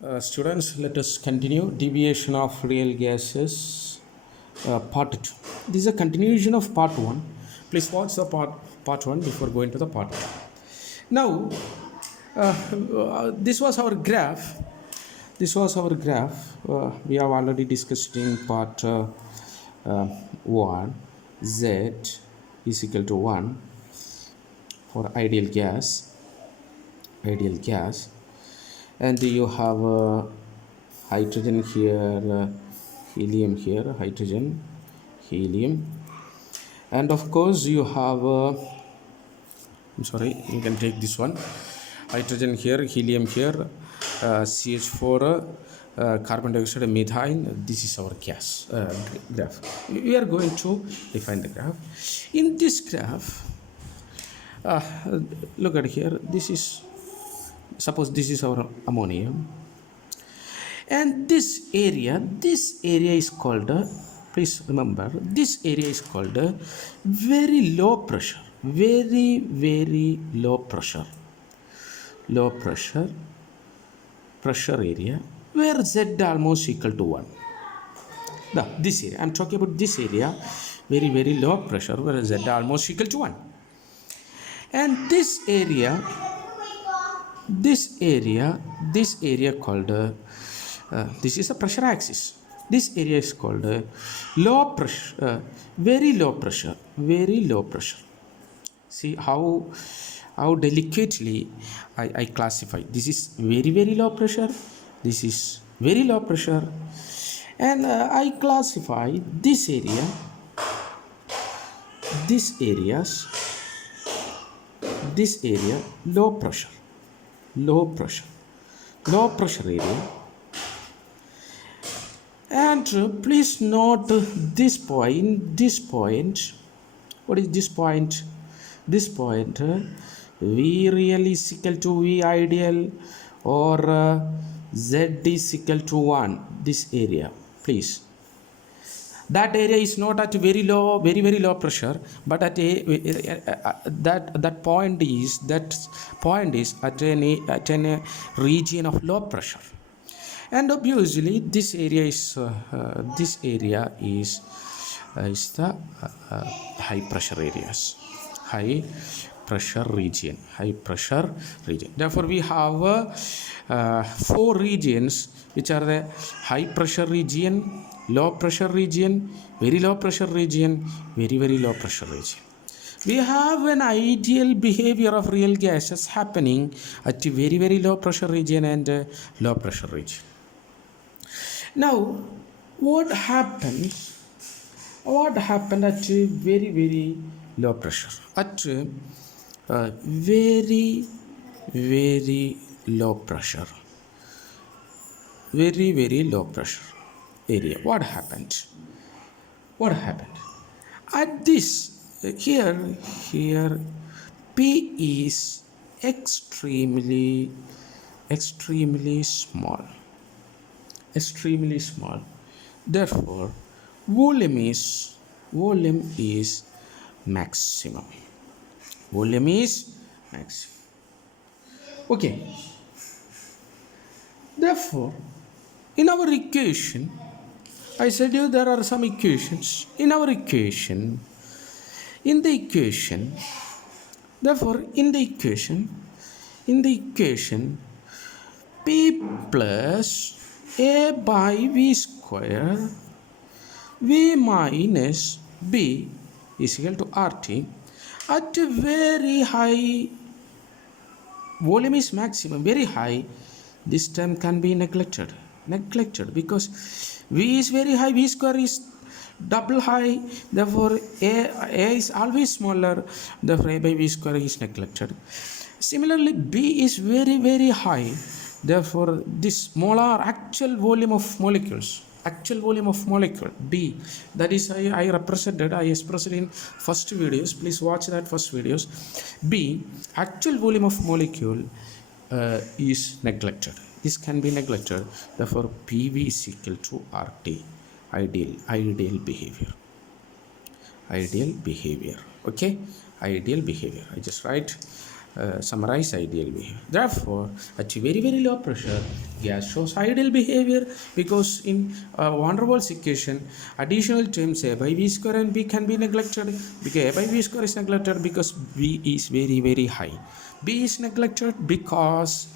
Students, let us continue deviation of real gases, part 2. This is a continuation of part 1. Please watch the part 1 before going to the part 2. Now, this was our graph. We have already discussed in part 1. Z is equal to 1 for ideal gas. And you have hydrogen here, helium here, hydrogen, helium, and of course you have I'm sorry, you can take this one, hydrogen here, helium here, CH4, carbon dioxide, methane. This is our gas graph. We are going to define the graph. In this graph, look at here, suppose this is our ammonia, and this area is called please remember, this area is called very low pressure, very low pressure area, where Z almost equal to 1. Now this area, I'm talking about this area, very low pressure, where Z almost equal to 1. And this area called this is a pressure axis. This area is called low pressure, very low pressure. See how delicately I classify. This is very low pressure, this is very low pressure, and I classify this area, low pressure area. And please note this point. What is this point? This point, V real is equal to V ideal, or Z is equal to 1. This area, please. That area is not at very low pressure, but at that point is at a region of low pressure. And obviously this area is the high pressure region. Therefore we have 4 regions, which are the high pressure region, low pressure region, very low pressure region, very low pressure region. We have an ideal behavior of real gases happening at a very low pressure region and low pressure region. Now, what happened at very low pressure? At very low pressure, very low pressure area. What happened? At this here P is extremely small. Therefore volume is maximum. Okay, therefore in our equation, I said you there are some equations in our equation. Therefore in the equation P plus A by V square, V minus B is equal to RT. At a very high, volume is maximum, very high, this term can be neglected because V is very high, V square is double high, therefore A is always smaller, therefore A by V square is neglected. Similarly, B is very high, therefore this molar actual volume of molecule B, that is I expressed in first videos. Please watch that first videos. B, actual volume of molecule is neglected. This can be neglected, therefore PV is equal to RT, ideal behavior. Okay, ideal behavior. I just write summarize ideal behavior. Therefore, at very very low pressure, gas shows ideal behavior because in van der Waals equation, additional terms a by v square and b can be neglected because a by v square is neglected because v is very very high. B is neglected because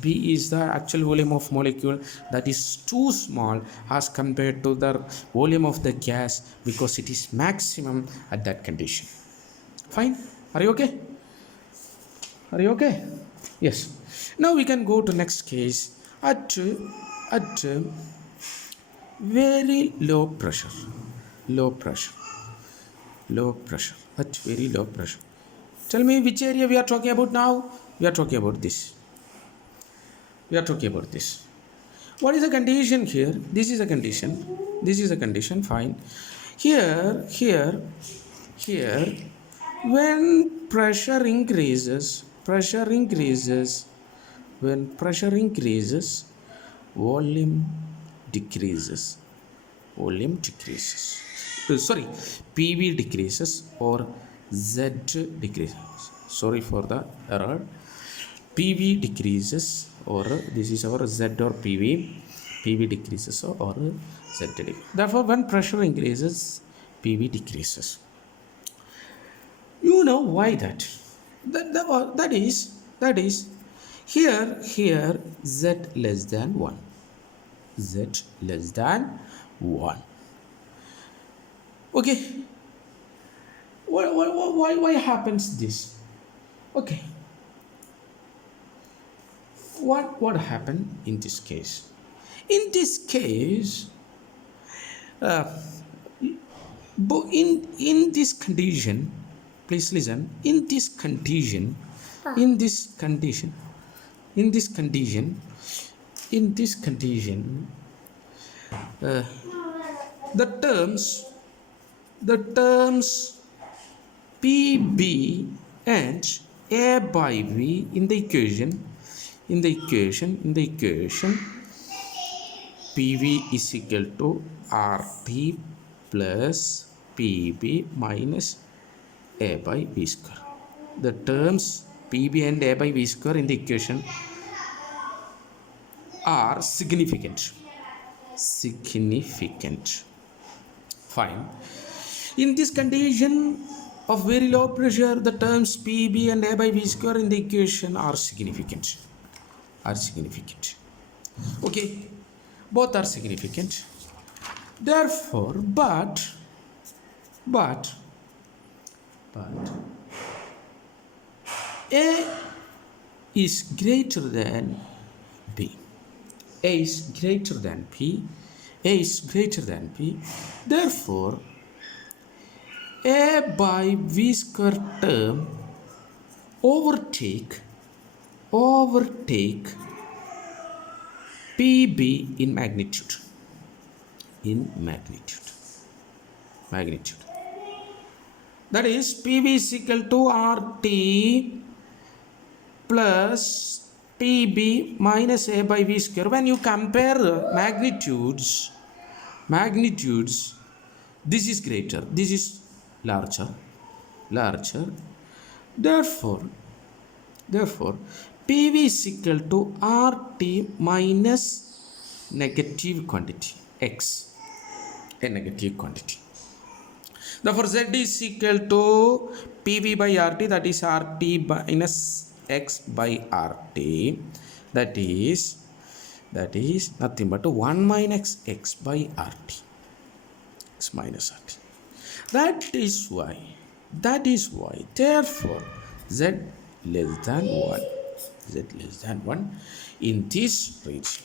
B is the actual volume of molecule that is too small as compared to the volume of the gas because it is maximum at that condition. Fine? Are you okay? Are you okay? Yes. Now we can go to next case at very low pressure. Low pressure. Low pressure. At very low pressure. Tell me which area we are talking about now? We are talking about this. We are talking about this. What is the condition here? This is a condition. This is a condition. Fine. Here, when pressure increases, when pressure increases, volume decreases. Volume decreases. Sorry, PV decreases or Z decreases. Sorry for the error. PV decreases or this is our Z or PV. PV decreases or Z decreases. Therefore, when pressure increases, PV decreases. You know why that? That is here Z less than 1. Z less than 1. Okay. Why happens this? Okay. What happened in this case? In this case, in this condition, please listen. In this condition, the terms PB and A by V in the equation, PV is equal to RT plus PB minus A by V square. The terms PB and A by V square in the equation are significant. Fine. In this condition of very low pressure, the terms PB and A by V square in the equation are significant. Okay, both are significant. Therefore, but A is greater than B. A is greater than P. Therefore, A by V square term overtake PB in magnitude. That is PV is equal to RT plus PB minus A by V square. When you compare magnitudes, this is greater, this is larger. Therefore, PV is equal to RT minus negative quantity X, a negative quantity. Therefore, Z is equal to PV by RT, that is RT minus X by RT, that is nothing but 1 minus X by RT, X minus RT. That is why therefore Z less than 1 in this region.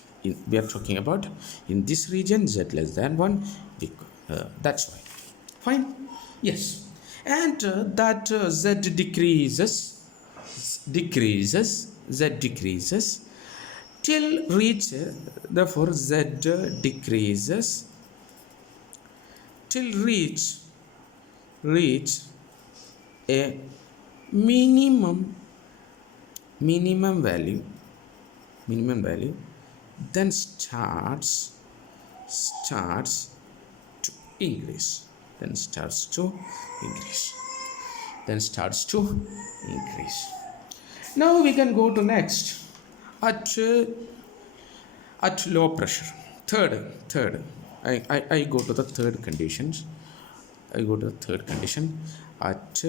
We are talking about in this region Z less than 1, that's why. Fine. Yes. And that Z decreases till reach, therefore Z decreases till reach a minimum value, then starts to increase. Now we can go to next at low pressure. Third. I go to the third conditions. I go to the third condition at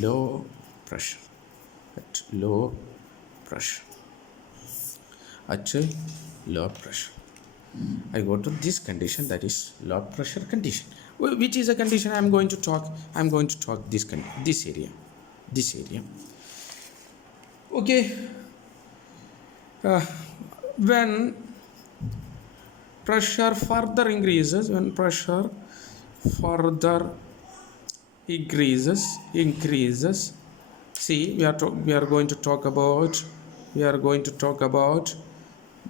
low pressure. At low pressure. At low pressure. I go to this condition, that is low pressure condition. Which is a condition I'm going to talk. I'm going to talk this area. This area. Okay. When pressure further increases, see, we are going to talk about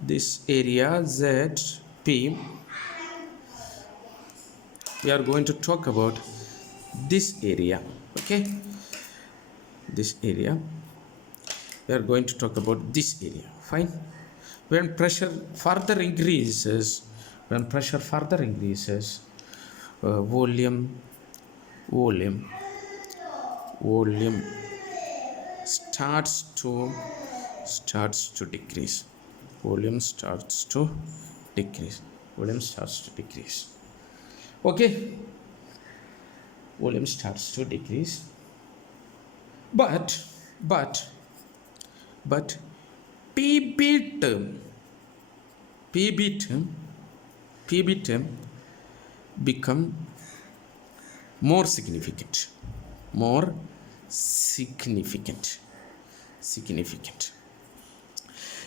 this area ZP. We are going to talk about this area. Okay, this area. We are going to talk about this area. Fine. When pressure further increases, volume starts to decrease. Volume starts to decrease. Okay. Volume starts to decrease. But PB term become more significant.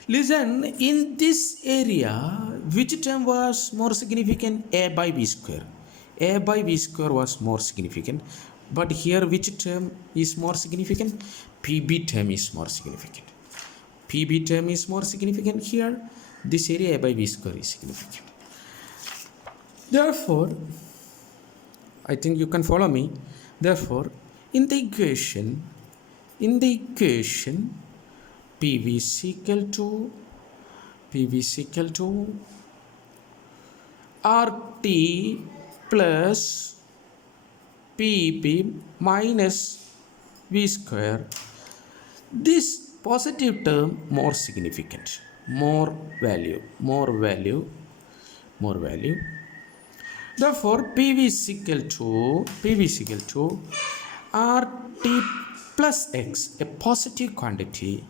Listen, in this area, which term was more significant? A by B square. A by B square was more significant. But here, which term is more significant? PB term is more significant. PB term is more significant here. This area A by B square is significant. Therefore, I think you can follow me. Therefore, in the equation, PV is equal to RT plus PB minus V square. This positive term more significant, more value. Therefore, PV is equal to RT plus X, a positive quantity.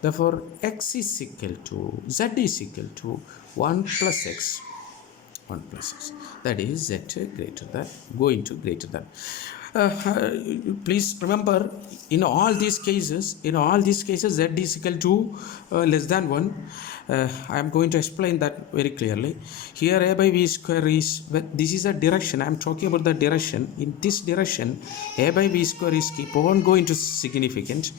Therefore, X is equal to, Z is equal to 1 plus X. That is Z greater than. Please remember, in all these cases, Z is equal to less than 1. I am going to explain that very clearly. Here A by V square is, this is a direction. I am talking about the direction. In this direction, A by V square is keep on going to significant.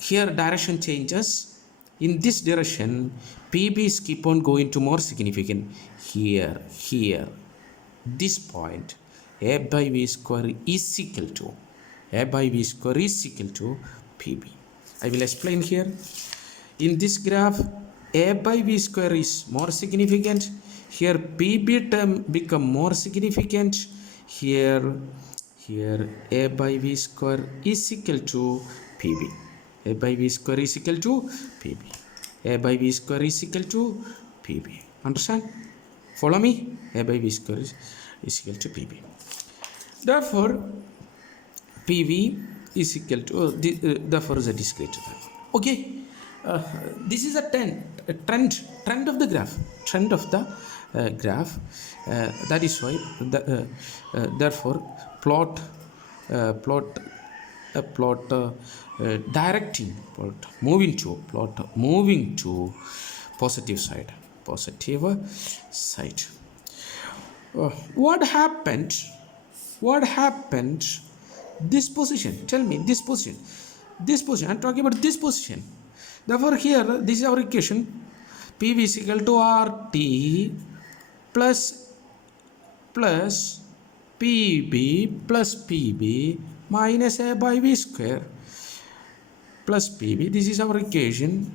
Here direction changes. In this direction, PB is keep on going to more significant. Here, this point, A by V square is equal to PB. I will explain here. In this graph, A by V square is more significant. Here, PB term become more significant. Here A by V square is equal to PB. A by V square is equal to PB. A by V square is equal to PB. Understand? Follow me? A by V square is equal to PB. Therefore, PV is equal to, therefore Z is greater than. Okay. This is a trend of the graph. That is why, therefore, plot moving to positive side. What happened this position? Tell me this position. I'm talking about this position. Therefore, here this is our equation. PV is equal to RT plus PB minus A by V square plus PB. This is our equation.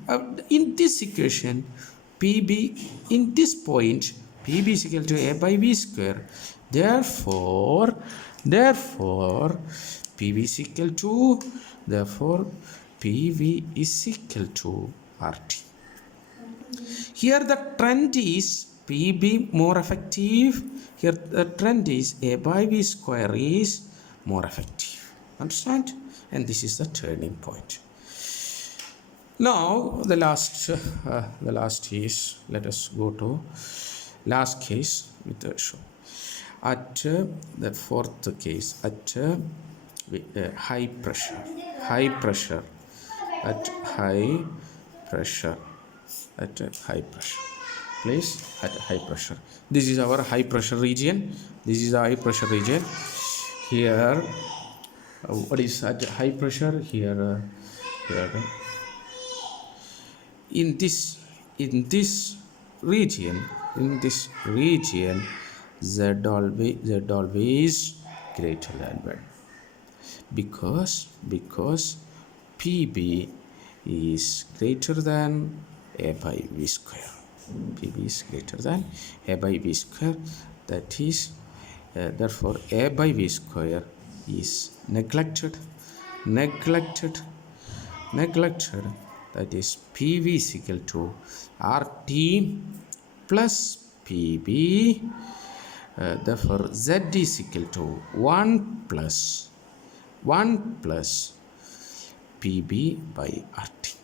In this equation, PB, in this point, PB is equal to A by V square. Therefore, PB is equal to, PV is equal to RT. Here the trend is PB more effective. Here the trend is A by V square is more effective. Understand? And this is the turning point. Now the last is, let us go to last case with the show. At the fourth case, at high pressure, at high pressure, at high pressure, please, at high pressure. This is our high pressure region. This is the high pressure region. Here, what is at high pressure? Here, here. In this region, z always greater than 1, because PB is greater than A by V square. PB is greater than A by V square. That is, therefore A by V square is neglected. That is, PV is equal to RT plus PB. Therefore Z is equal to 1 plus PB by RT.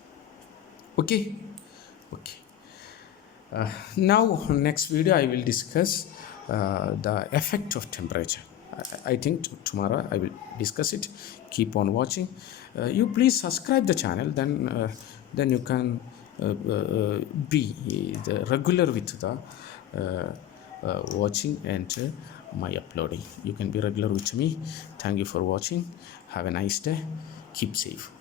Okay. Now next video I will discuss the effect of temperature. I think tomorrow I will discuss it. Keep on watching. You please subscribe the channel, then you can be the regular with the watching and my uploading. You can be regular with me. Thank you for watching. Have a nice day. Keep safe.